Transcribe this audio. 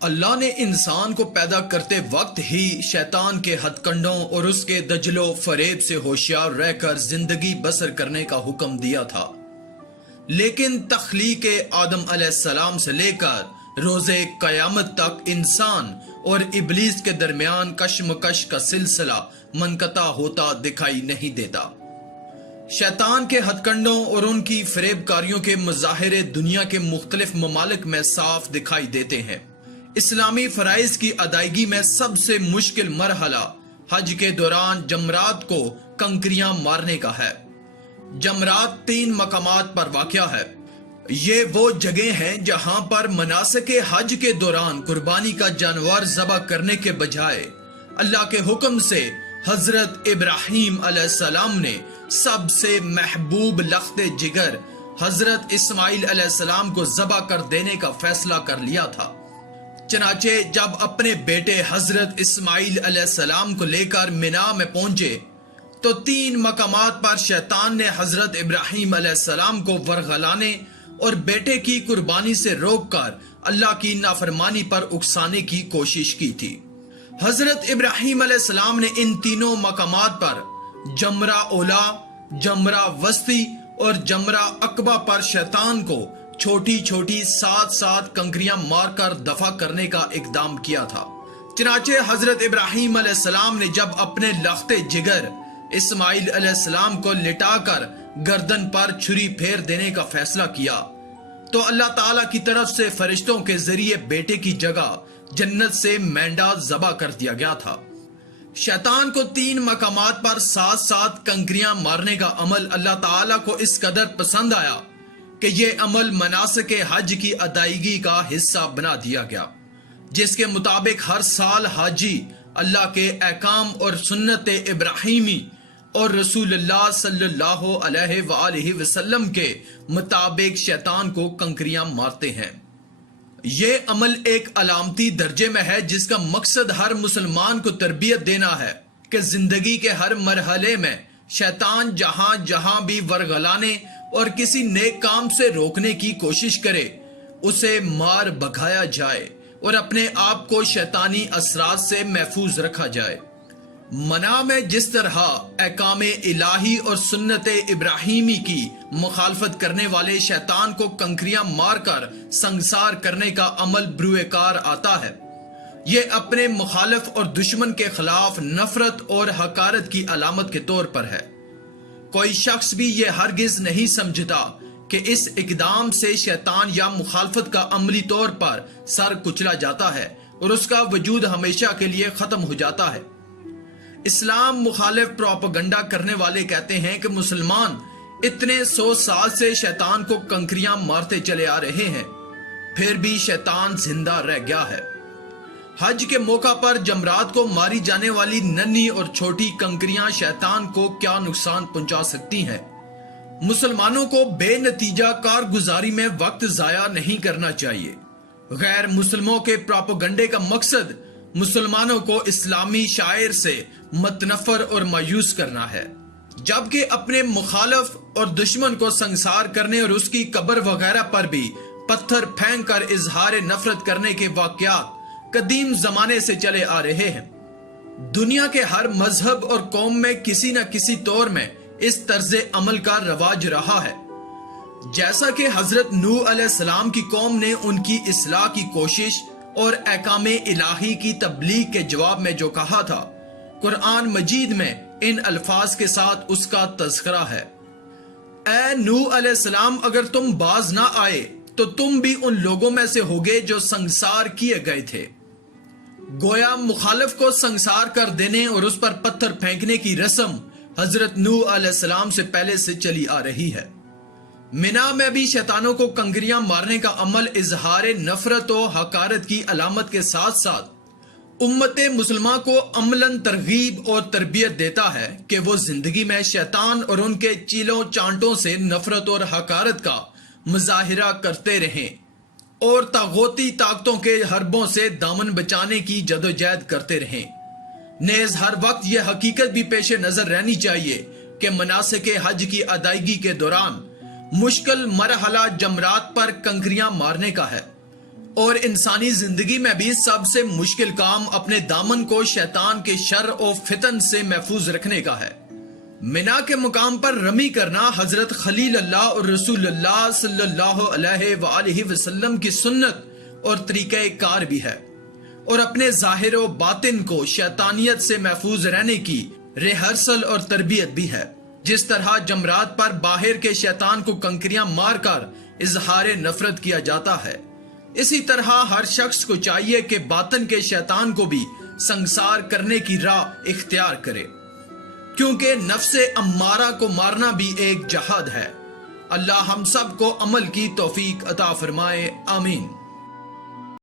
اللہ نے انسان کو پیدا کرتے وقت ہی شیطان کے ہتھ کنڈوں اور اس کے دجل و فریب سے ہوشیار رہ کر زندگی بسر کرنے کا حکم دیا تھا، لیکن تخلیق آدم علیہ السلام سے لے کر روز قیامت تک انسان اور ابلیس کے درمیان کشمکش کا سلسلہ منقطع ہوتا دکھائی نہیں دیتا۔ شیطان کے ہتھ کنڈوں اور ان کی فریب کاریوں کے مظاہرے دنیا کے مختلف ممالک میں صاف دکھائی دیتے ہیں۔ اسلامی فرائض کی ادائیگی میں سب سے مشکل مرحلہ حج کے دوران جمرات کو کنکریاں مارنے کا ہے۔ جمرات 3 مقامات پر واقع ہے۔ یہ وہ جگہ ہیں جہاں پر مناسک حج کے دوران قربانی کا جانور ذبح کرنے کے بجائے اللہ کے حکم سے حضرت ابراہیم علیہ السلام نے سب سے محبوب لخت جگر حضرت اسماعیل علیہ السلام کو ذبح کر دینے کا فیصلہ کر لیا تھا۔ چنانچہ جب اپنے بیٹے حضرت اسماعیل علیہ السلام کو لے کر مینا میں پہنچے تو 3 مقامات پر شیطان نے حضرت ابراہیم علیہ السلام کو ورغلانے اور بیٹے کی قربانی سے روک کر اللہ کی نافرمانی پر اکسانے کی کوشش کی تھی۔ حضرت ابراہیم علیہ السلام نے ان تینوں مقامات پر جمرہ اولا، جمرہ وسطی اور جمرہ عقبہ پر شیطان کو چھوٹی چھوٹی 7 کنکریاں مار کر دفع کرنے کا اقدام کیا تھا۔ چنانچہ حضرت ابراہیم علیہ السلام نے جب اپنے لخت جگر اسماعیل علیہ السلام کو لٹا کر گردن پر چھری پھیر دینے کا فیصلہ کیا تو اللہ تعالیٰ کی طرف سے فرشتوں کے ذریعے بیٹے کی جگہ جنت سے مینڈا ذبح کر دیا گیا تھا۔ شیطان کو 3 مقامات پر 7 کنکریاں مارنے کا عمل اللہ تعالیٰ کو اس قدر پسند آیا کہ یہ عمل مناسک حج کی ادائیگی کا حصہ بنا دیا گیا، جس کے مطابق ہر سال حاجی اللہ کے احکام اور سنت ابراہیمی اور رسول اللہ صلی اللہ علیہ وآلہ وسلم کے مطابق شیطان کو کنکریاں مارتے ہیں۔ یہ عمل ایک علامتی درجے میں ہے جس کا مقصد ہر مسلمان کو تربیت دینا ہے کہ زندگی کے ہر مرحلے میں شیطان جہاں جہاں بھی ورغلانے اور کسی نیک کام سے روکنے کی کوشش کرے اسے مار بھگایا جائے اور اپنے آپ کو شیطانی اثرات سے محفوظ رکھا جائے۔ منع میں جس طرح احکام الہی اور سنت ابراہیمی کی مخالفت کرنے والے شیطان کو کنکریاں مار کر سنگسار کرنے کا عمل بروئے کار آتا ہے، یہ اپنے مخالف اور دشمن کے خلاف نفرت اور حقارت کی علامت کے طور پر ہے۔ کوئی شخص بھی یہ ہرگز نہیں سمجھتا کہ اس اقدام سے شیطان یا مخالفت کا عملی طور پر سر کچلا جاتا ہے اور اس کا وجود ہمیشہ کے لیے ختم ہو جاتا ہے۔ اسلام مخالف پروپیگنڈا کرنے والے کہتے ہیں کہ مسلمان اتنے 100 سال سے شیطان کو کنکریاں مارتے چلے آ رہے ہیں، پھر بھی شیطان زندہ رہ گیا ہے۔ حج کے موقع پر جمرات کو ماری جانے والی ننھی اور چھوٹی کنکریاں شیطان کو کیا نقصان پہنچا سکتی ہیں؟ مسلمانوں کو بے نتیجہ کارگزاری میں وقت ضائع نہیں کرنا چاہیے۔ غیر مسلموں کے پروپیگنڈے کا مقصد مسلمانوں کو اسلامی شاعر سے متنفر اور مایوس کرنا ہے، جبکہ اپنے مخالف اور دشمن کو سنگسار کرنے اور اس کی قبر وغیرہ پر بھی پتھر پھینک کر اظہار نفرت کرنے کے واقعات قدیم زمانے سے چلے آ رہے ہیں۔ دنیا کے ہر مذہب اور قوم میں کسی نہ کسی طور میں اس طرز عمل کا رواج رہا ہے۔ جیسا کہ حضرت نوح علیہ السلام کی قوم نے ان کی اصلاح کی کوشش اور احکام الہی کی تبلیغ کے جواب میں جو کہا تھا، قرآن مجید میں ان الفاظ کے ساتھ اس کا تذکرہ ہے: اے نوح علیہ السلام، اگر تم باز نہ آئے تو تم بھی ان لوگوں میں سے ہوگے جو سنگسار کیے گئے تھے۔ گویا مخالف کو سنگسار کر دینے اور اس پر پتھر پھینکنے کی رسم حضرت نوح علیہ السلام سے پہلے سے چلی آ رہی ہے۔ مینا میں بھی شیطانوں کو کنکریاں مارنے کا عمل اظہار نفرت و حقارت کی علامت کے ساتھ ساتھ امت مسلمہ کو عملاً ترغیب اور تربیت دیتا ہے کہ وہ زندگی میں شیطان اور ان کے چیلوں چانٹوں سے نفرت اور حقارت کا مظاہرہ کرتے رہیں اور طاغوتی طاقتوں کے حربوں سے دامن بچانے کی جدوجہد کرتے رہیں۔ نیز ہر وقت یہ حقیقت بھی پیش نظر رہنی چاہیے کہ مناسک حج کی ادائیگی کے دوران مشکل مرحلہ جمرات پر کنکریاں مارنے کا ہے اور انسانی زندگی میں بھی سب سے مشکل کام اپنے دامن کو شیطان کے شر و فتن سے محفوظ رکھنے کا ہے۔ منا کے مقام پر رمی کرنا حضرت خلیل اللہ اور رسول اللہ صلی اللہ علیہ وآلہ وسلم کی سنت اور طریقہ کار بھی ہے، اور اپنے ظاہر و باطن کو شیطانیت سے محفوظ رہنے کی ریہرسل اور تربیت بھی ہے۔ جس طرح جمرات پر باہر کے شیطان کو کنکریاں مار کر اظہار نفرت کیا جاتا ہے، اسی طرح ہر شخص کو چاہیے کہ باطن کے شیطان کو بھی سنگسار کرنے کی راہ اختیار کرے، کیونکہ نفس امارہ کو مارنا بھی ایک جہاد ہے۔ اللہ ہم سب کو عمل کی توفیق عطا فرمائے، آمین۔